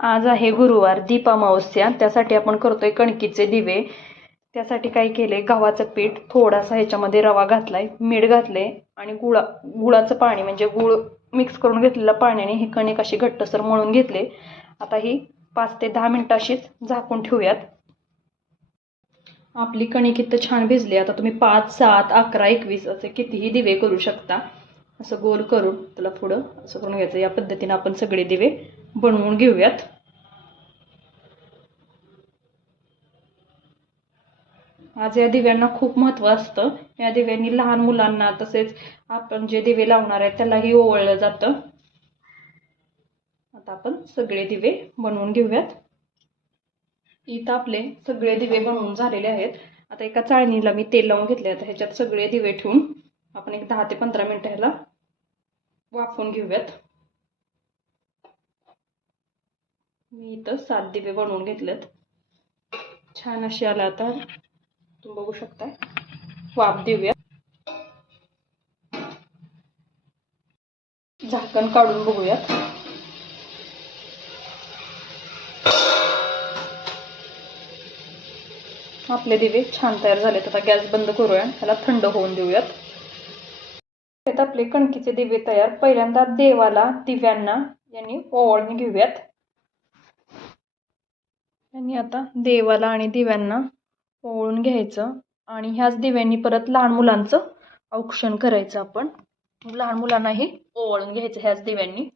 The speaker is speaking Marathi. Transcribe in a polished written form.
आज आहे गुरुवार, दीप अमावस्या. त्यासाठी आपण करतोय कणकीचे दिवे. त्यासाठी काय केले, गव्हाचं पीठ, थोडासा ह्याच्यामध्ये रवा घातलाय, मीठ घातले आणि गुळाचं पाणी म्हणजे गुळ मिक्स करून घेतलेल्या पाण्याने ही कणिक अशी घट्टसर मळून घेतले. आता ही 5 ते 10 मिनिटं अशीच झाकून ठेवूयात. आपली कणिक इथं छान भिजली. आता तुम्ही 5, 7, 11, 21 असे कितीही दिवे करू शकता. असं गोल करून त्याला पुढं असं करून घ्यायचं. या पद्धतीने आपण सगळे दिवे बनवून घेऊयात. आज या दिव्यांना खूप महत्त्व असतं. या दिव्यांनी लहान मुलांना तसेच आपण जे दिवे लावणार आहे त्यालाही ओवाळलं जातं. आता आपण सगळे दिवे बनवून घेऊयात. इथं आपले सगळे दिवे बनवून झालेले आहेत. आता एका चाळणीला मी तेल लावून घेतले. आता ह्याच्यात सगळे दिवे ठेवून आपण एक 10 ते 15 मिनिटं ह्याला वाफवून घेऊयात. मी इथं 7 दिवे बनवून घेतलेत. छान असे आले. आता तुम्ही बघू शकता. वाफ देऊया. झाकण काढून बघूयात. आपले दिवे छान तयार झालेत. आता गॅस बंद करूया. ह्याला थंड होऊन देऊयात. आपले कणकीचे दिवे तयार. पहिल्यांदा देवाला दिव्यांना यांनी ओवाळून घेऊयात. यांनी आता देवाला आणि दिव्यांना ओवाळून घ्यायचं आणि ह्याच दिव्यांनी परत लहान मुलांचं औक्षण करायचं. आपण लहान मुलांनाही ओवाळून घ्यायचं ह्याच दिव्यांनी.